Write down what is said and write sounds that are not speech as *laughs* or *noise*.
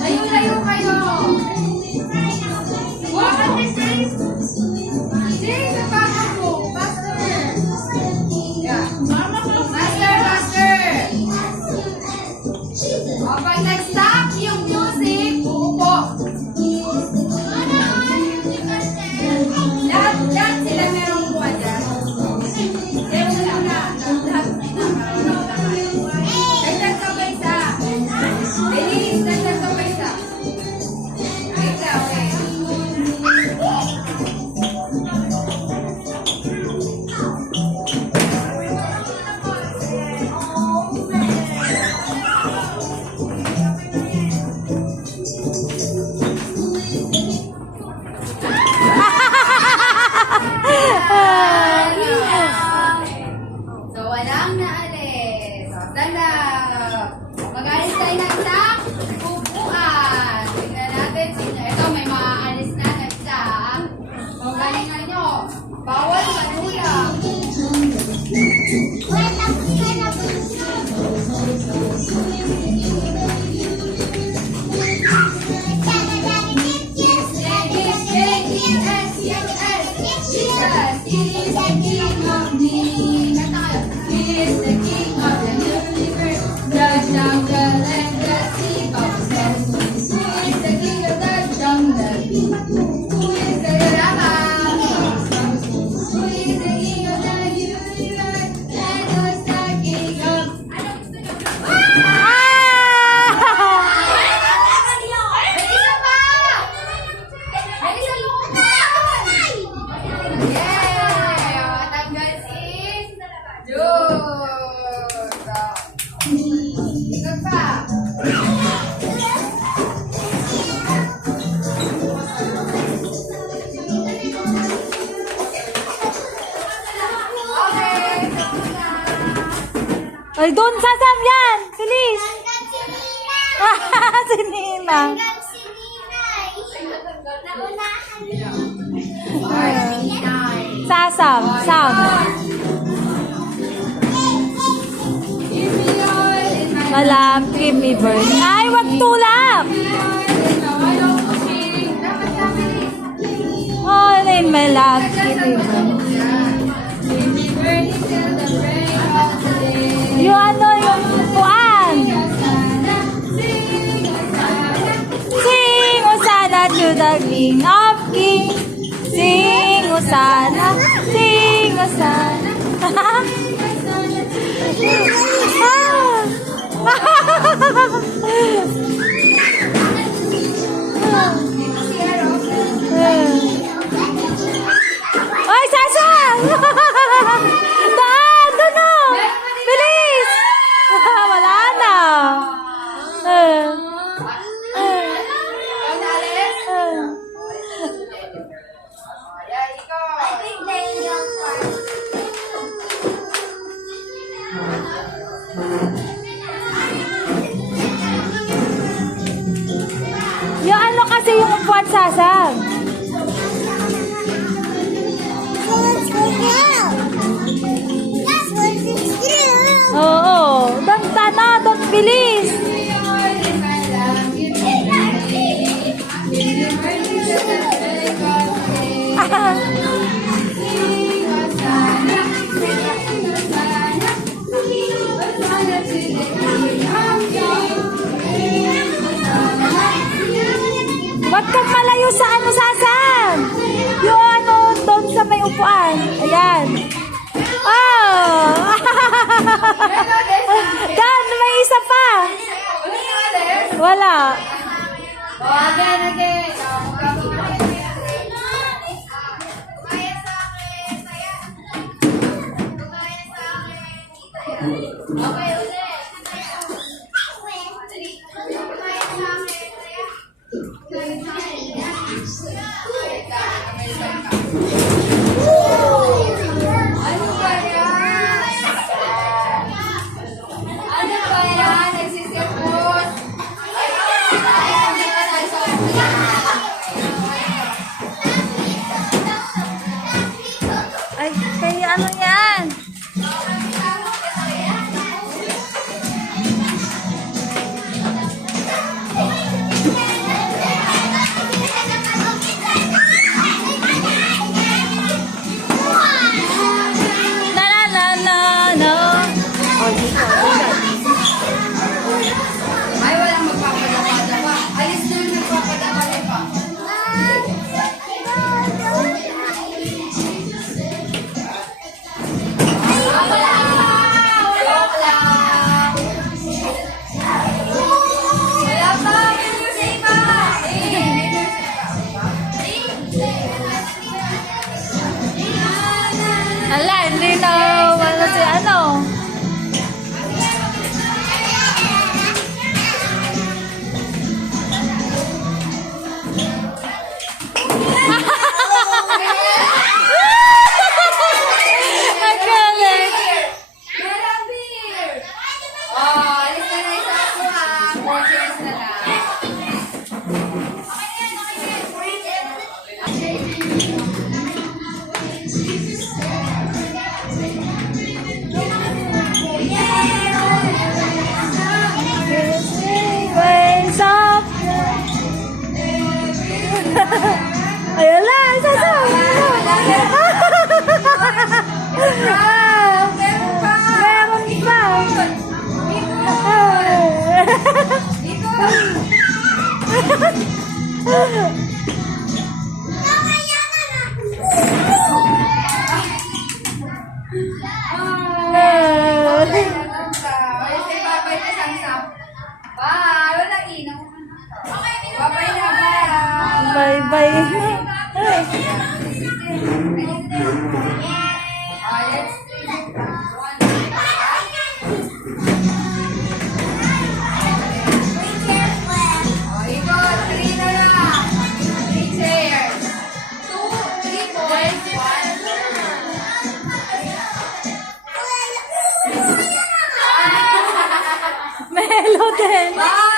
Layo-layo kayo. Wow, ate Sis. Sis, napaka po. Faster. Yeah. Mama ko. Faster, faster. O, oh, pag yung Ikaw pa. Ay, doon sasam yan! Bilis! si Nina. *laughs* si Nina. Eh. Naunahan niya. Sasam, sam. Malam, creamy bird. Ay, wag tulap! All in my love, creamy bird. Yung ano, yung puan. Sing, usana to the king of kings. Sing, usana. Daan! Doon na! Bilis! Wala na! Yung ano kasi yung upuan sasang? Wala. Tawagan again. Okay, ulit. Thank you. あの、に。Yeah. Bye!